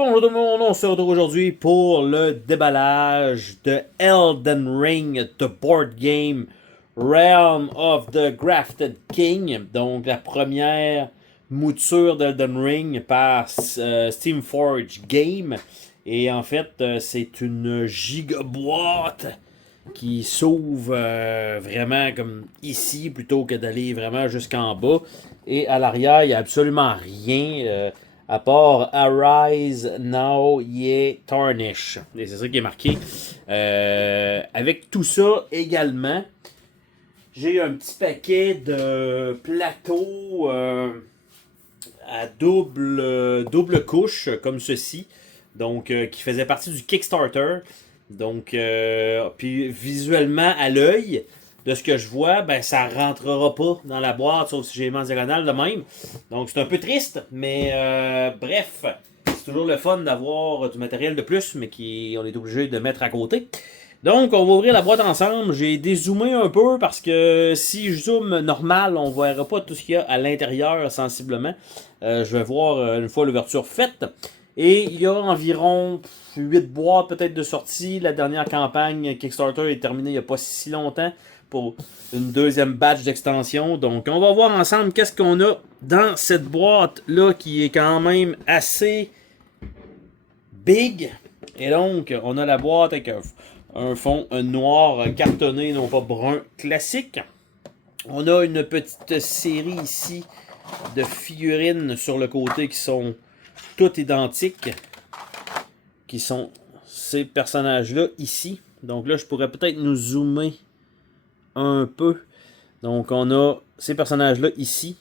Bonjour tout le monde, on se retrouve aujourd'hui pour le déballage de Elden Ring, The Board Game Realm of the Grafted King. Donc la première mouture d'Elden Ring par Steamforge Game. Et en fait, c'est une giga boîte qui s'ouvre vraiment comme ici plutôt que d'aller vraiment jusqu'en bas. Et à l'arrière, il n'y a absolument rien. À part Arise Now Ye Tarnish. Et c'est ça qui est marqué. Avec tout ça également, j'ai un petit paquet de plateaux à double couche comme ceci. Donc, qui faisait partie du Kickstarter. Donc, puis visuellement à l'œil, de ce que je vois, ben ça rentrera pas dans la boîte, sauf si j'ai mis en diagonale de même. Donc c'est un peu triste, mais bref, c'est toujours le fun d'avoir du matériel de plus, mais on est obligé de mettre à côté. Donc on va ouvrir la boîte ensemble. J'ai dézoomé un peu parce que si je zoome normal, on ne verra pas tout ce qu'il y a à l'intérieur sensiblement. Je vais voir une fois l'ouverture faite. Et il y a environ 8 boîtes peut-être de sortie. La dernière campagne Kickstarter est terminée il n'y a pas si longtemps pour une deuxième batch d'extension. Donc on va voir ensemble qu'est-ce qu'on a dans cette boîte-là qui est quand même assez big. Et donc on a la boîte avec un fond noir cartonné, non pas brun classique. On a une petite série ici de figurines sur le côté qui sont toutes identiques, qui sont ces personnages-là ici. Donc là, je pourrais peut-être nous zoomer un peu. Donc on a ces personnages-là ici.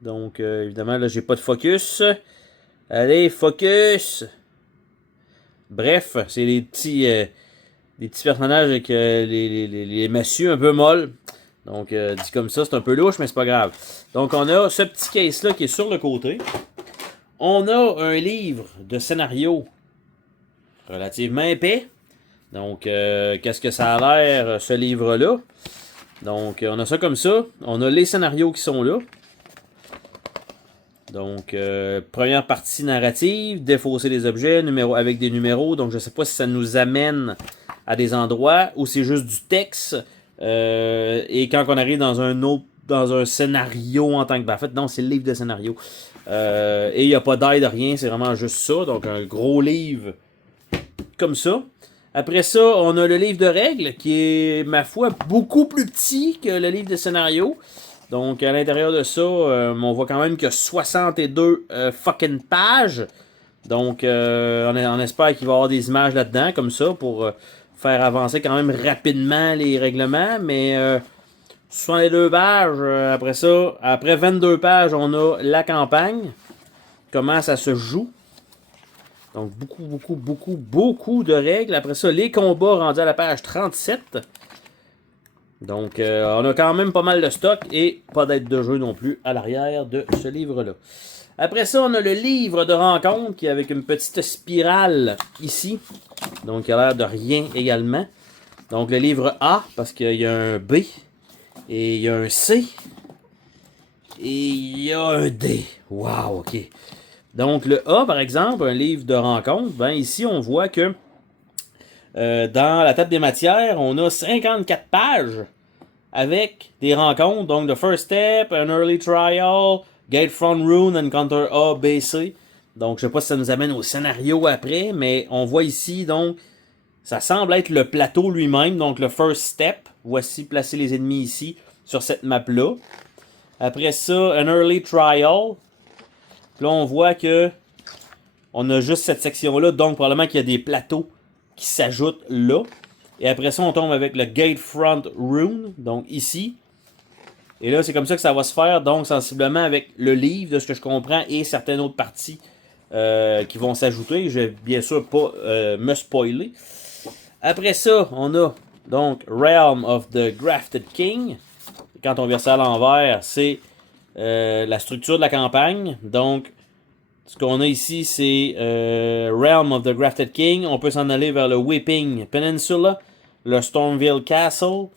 Donc évidemment, là, j'ai pas de focus. Allez, focus! Bref, c'est des petits personnages avec les messieurs un peu molles. Donc, dit comme ça, c'est un peu louche, mais c'est pas grave. Donc, on a ce petit case-là qui est sur le côté. On a un livre de scénario relativement épais. Donc, qu'est-ce que ça a l'air, ce livre-là? Donc, on a ça comme ça. On a les scénarios qui sont là. Donc, première partie narrative, défausser les objets avec des numéros. Donc, je ne sais pas si ça nous amène à des endroits où c'est juste du texte. Et quand on arrive dans un scénario en tant que... Ben, en fait, non, c'est le livre de scénario. Et il n'y a pas d'aide, rien, c'est vraiment juste ça. Donc, un gros livre comme ça. Après ça, on a le livre de règles qui est, ma foi, beaucoup plus petit que le livre de scénario. Donc, à l'intérieur de ça, on voit quand même qu'il y a 62 fucking pages. Donc, on espère qu'il va y avoir des images là-dedans, comme ça, pour faire avancer quand même rapidement les règlements. Mais 62 pages, après ça, après 22 pages, on a la campagne. Comment ça se joue. Donc, beaucoup de règles. Après ça, les combats rendus à la page 37. Donc, on a quand même pas mal de stock et pas d'aide de jeu non plus à l'arrière de ce livre-là. Après ça, on a le livre de rencontre qui est avec une petite spirale ici. Donc, il a l'air de rien également. Donc, le livre A, parce qu'il y a un B et il y a un C et il y a un D. Wow, ok. Donc, le A, par exemple, un livre de rencontre, ben ici, on voit que dans la table des matières, on a 54 pages avec des rencontres. Donc, the first step, an early trial, Gatefront Rune, Encounter A, B, C. Donc, je sais pas si ça nous amène au scénario après, mais on voit ici, donc, ça semble être le plateau lui-même. Donc, le first step. Voici placer les ennemis ici, sur cette map-là. Après ça, an early trial. Là, on voit que on a juste cette section-là, donc probablement qu'il y a des plateaux qui s'ajoutent là. Et après ça, on tombe avec le Gatefront Rune, donc ici. Et là, c'est comme ça que ça va se faire, donc sensiblement avec le livre, de ce que je comprends, et certaines autres parties qui vont s'ajouter. Je vais bien sûr pas me spoiler. Après ça, on a donc Realm of the Grafted King. Quand on vire ça à l'envers, c'est la structure de la campagne. Donc, ce qu'on a ici, c'est Realm of the Grafted King. On peut s'en aller vers le Weeping Peninsula, le Stormville Castle.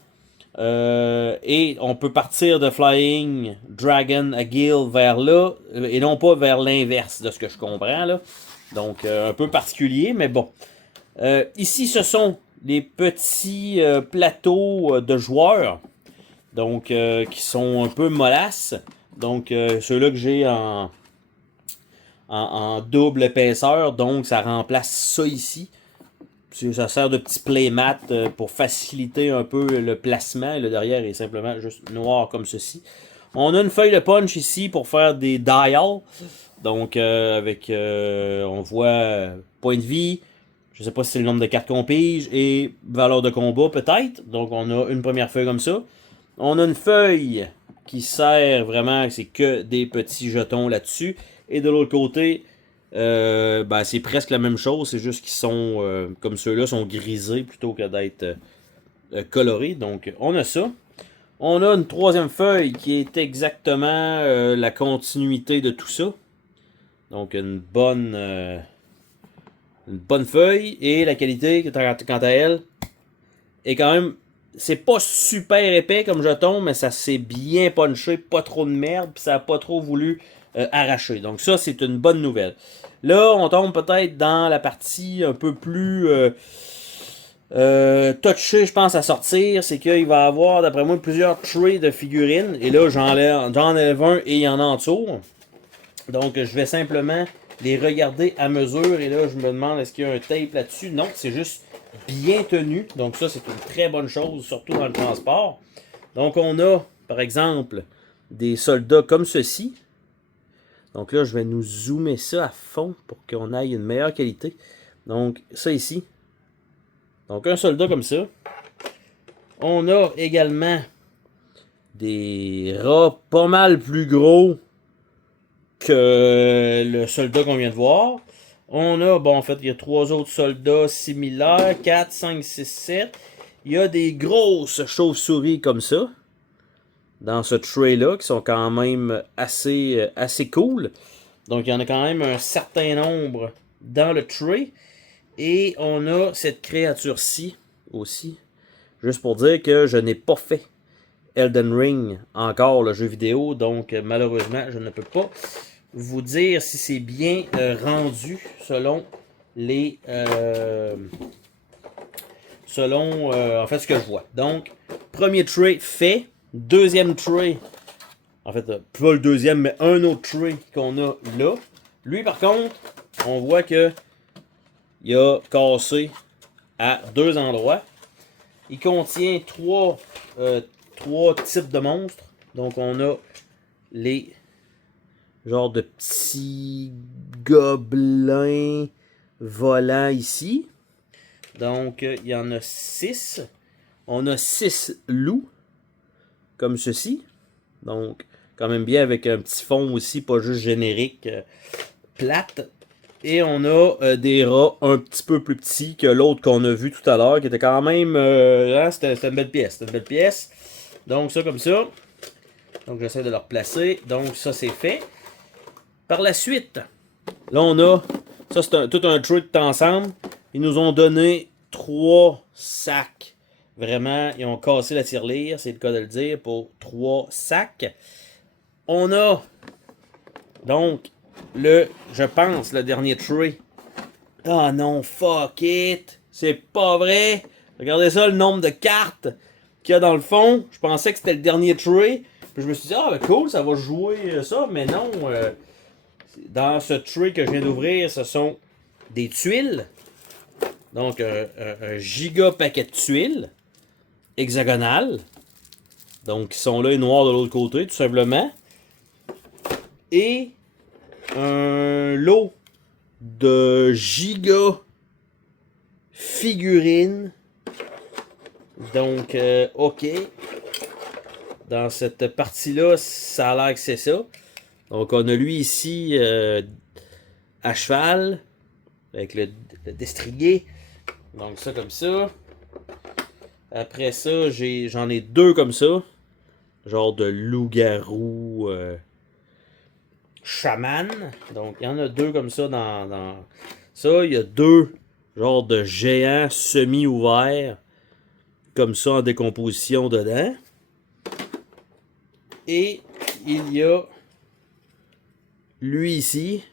Et on peut partir de Flying Dragon à Guild vers là, et non pas vers l'inverse de ce que je comprends là. Donc, un peu particulier, mais bon. Ici, ce sont les petits plateaux de joueurs. Donc, qui sont un peu molasses. Donc, ceux-là que j'ai en double épaisseur. Donc, ça remplace ça ici. Ça sert de petit playmat pour faciliter un peu le placement. Et le derrière est simplement juste noir comme ceci. On a une feuille de punch ici pour faire des dials. Donc, on voit point de vie. Je sais pas si c'est le nombre de cartes qu'on pige. Et valeur de combat peut-être. Donc, on a une première feuille comme ça. On a une feuille qui sert vraiment, c'est que des petits jetons là-dessus. Et de l'autre côté, c'est presque la même chose. C'est juste qu'ils sont, comme ceux-là, sont grisés plutôt que d'être colorés. Donc, on a ça. On a une troisième feuille qui est exactement la continuité de tout ça. Donc, une bonne feuille. Et la qualité, quant à elle, est quand même... C'est pas super épais comme jeton, mais ça s'est bien punché, pas trop de merde, puis ça a pas trop voulu arracher. Donc ça, c'est une bonne nouvelle. Là, on tombe peut-être dans la partie un peu plus touchée, je pense, à sortir. C'est qu'il va y avoir, d'après moi, plusieurs trays de figurines. Et là, j'en enlève un et il y en a en dessous. Donc, je vais simplement les regarder à mesure. Et là, je me demande, est-ce qu'il y a un tape là-dessus? Non, c'est juste bien tenu. Donc ça, c'est une très bonne chose, surtout dans le transport. Donc on a, par exemple, des soldats comme ceci. Donc là, je vais nous zoomer ça à fond pour qu'on aille une meilleure qualité. Donc ça ici. Donc un soldat comme ça. On a également des rats pas mal plus gros que le soldat qu'on vient de voir. On a, bon, en fait, il y a 3 autres soldats similaires. 4, 5, 6, 7. Il y a des grosses chauves-souris comme ça. Dans ce tray-là, qui sont quand même assez cool. Donc, il y en a quand même un certain nombre dans le tray. Et on a cette créature-ci aussi. Juste pour dire que je n'ai pas fait Elden Ring encore, le jeu vidéo. Donc, malheureusement, je ne peux pas vous dire si c'est bien rendu selon les en fait ce que je vois. Donc premier tray fait, deuxième tray, en fait pas le deuxième mais un autre tray qu'on a là. Lui par contre, on voit que il a cassé à 2 endroits. Il contient trois types de monstres. Donc on a les genre de petits gobelins volants ici. Donc, il y en a 6. On a 6 loups, comme ceci. Donc, quand même bien avec un petit fond aussi, pas juste générique, plate. Et on a des rats un petit peu plus petits que l'autre qu'on a vu tout à l'heure, qui était quand même... c'était une belle pièce. C'était une belle pièce. Donc, ça comme ça. Donc, j'essaie de le replacer. Donc, ça, c'est fait. Par la suite, là on a, ça c'est tout un truc ensemble. Ils nous ont donné 3 sacs. Vraiment, ils ont cassé la tirelire, c'est le cas de le dire, pour 3 sacs. On a donc je pense, le dernier tray. Ah non, fuck it. C'est pas vrai. Regardez ça, le nombre de cartes qu'il y a dans le fond. Je pensais que c'était le dernier tray. Puis je me suis dit, ah ben cool, ça va jouer ça. Mais non, dans ce tray que je viens d'ouvrir, ce sont des tuiles. Donc, un giga paquet de tuiles hexagonales. Donc, qui sont là et noirs de l'autre côté, tout simplement. Et un lot de giga figurines. Donc, OK. Dans cette partie-là, ça a l'air que c'est ça. Donc, on a lui ici à cheval, avec le destrier. Donc, ça comme ça. Après ça, j'en ai 2 comme ça. Genre de loup-garou chaman. Donc, il y en a 2 comme ça dans ça. Il y a 2 genres de géants semi-ouverts. Comme ça en décomposition dedans. Et il y a lui ici.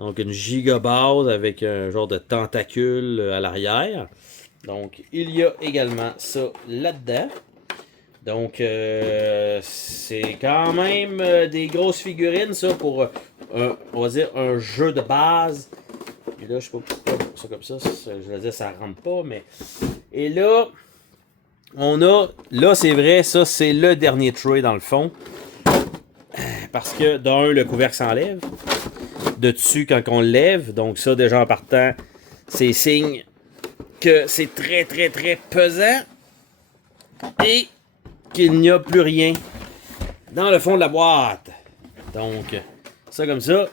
Donc une gigabase avec un genre de tentacule à l'arrière. Donc il y a également ça là-dedans. Donc c'est quand même des grosses figurines ça pour on va dire un jeu de base. Et là je sais pas pourquoi ça comme ça, je veux dire ça rentre pas mais. Et là on a. Là c'est vrai, ça c'est le dernier tray dans le fond. Parce que d'un, le couvercle s'enlève. De dessus quand on le lève. Donc ça déjà en partant, c'est signe que c'est très très très pesant. Et qu'il n'y a plus rien dans le fond de la boîte. Donc ça comme ça.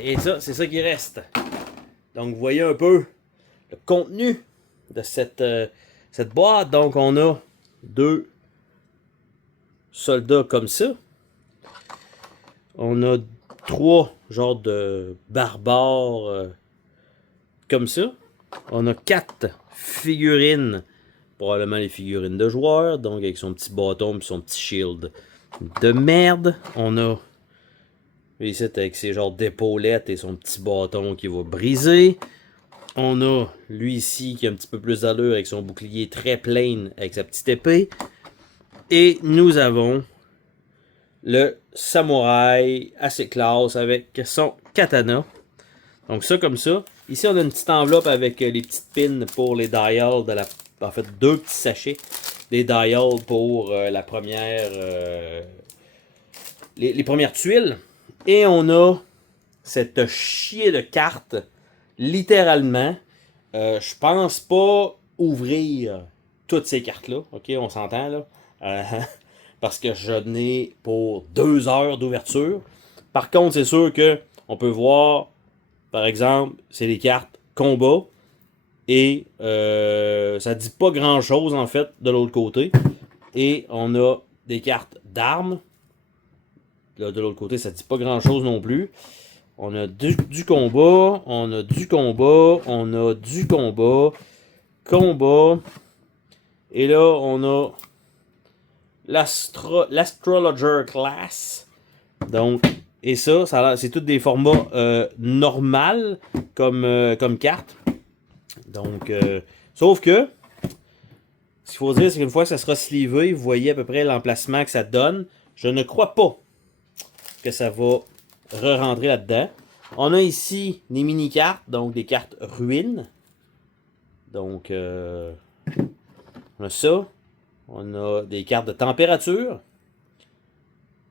Et ça, c'est ça qui reste. Donc vous voyez un peu le contenu de cette boîte. Donc on a 2 soldats comme ça. On a 3 genres de barbares comme ça. On a 4 figurines. Probablement les figurines de joueurs. Donc avec son petit bâton et son petit shield de merde. On a ici avec ses genres d'épaulettes et son petit bâton qui va briser. On a lui ici qui a un petit peu plus d'allure avec son bouclier très plain avec sa petite épée. Et nous avons le samouraï assez classe avec son katana. Donc ça comme ça. Ici on a une petite enveloppe avec les petites pins pour les dials de la. En fait 2 petits sachets. Des dials pour la première. Les premières tuiles. Et on a cette chier de cartes. Littéralement. Je pense pas ouvrir toutes ces cartes-là. Ok, on s'entend là. Parce que je n'ai pour 2 heures d'ouverture. Par contre, c'est sûr que on peut voir, par exemple, c'est les cartes combat. Et ça dit pas grand chose en fait de l'autre côté. Et on a des cartes d'armes. Là, de l'autre côté, ça dit pas grand chose non plus. On a du combat, on a du combat, on a du combat, combat. Et là, on a l'Astrologer Class. Donc, et ça c'est tous des formats normales comme carte. Donc, sauf que, ce qu'il faut dire, c'est qu'une fois que ça sera sleevé, vous voyez à peu près l'emplacement que ça donne. Je ne crois pas que ça va re-rentrer là-dedans. On a ici des mini-cartes, donc des cartes ruines. Donc, on a ça. On a des cartes de température.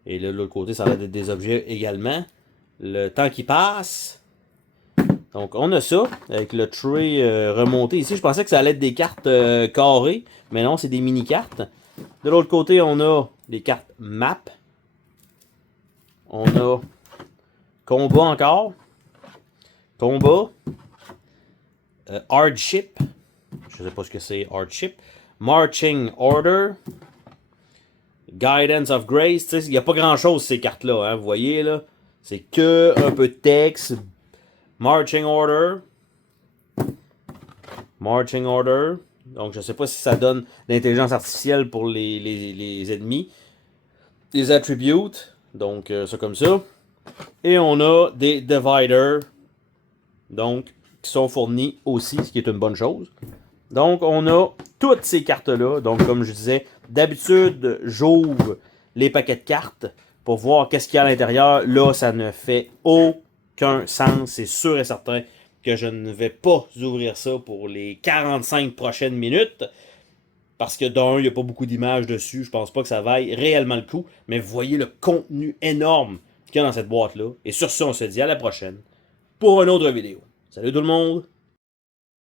Et là, de l'autre côté, ça va être des objets également. Le temps qui passe. Donc, on a ça, avec le tray remonté ici. Je pensais que ça allait être des cartes carrées, mais non, c'est des mini-cartes. De l'autre côté, on a des cartes map. On a combat encore. Combat. Hardship. Je ne sais pas ce que c'est, hardship. Marching Order. Guidance of Grace. Il n'y a pas grand-chose ces cartes-là, hein, vous voyez, là. C'est que un peu de texte. Marching Order. Marching Order. Donc, je ne sais pas si ça donne l'intelligence artificielle pour les ennemis. Les attributes. Donc, ça comme ça. Et on a des dividers. Donc, qui sont fournis aussi, ce qui est une bonne chose. Donc, on a toutes ces cartes-là. Donc, comme je disais, d'habitude, j'ouvre les paquets de cartes pour voir qu'est-ce qu'il y a à l'intérieur. Là, ça ne fait aucun sens. C'est sûr et certain que je ne vais pas ouvrir ça pour les 45 prochaines minutes. Parce que d'un, il n'y a pas beaucoup d'images dessus. Je pense pas que ça vaille réellement le coup. Mais vous voyez le contenu énorme qu'il y a dans cette boîte-là. Et sur ce, on se dit à la prochaine pour une autre vidéo. Salut tout le monde!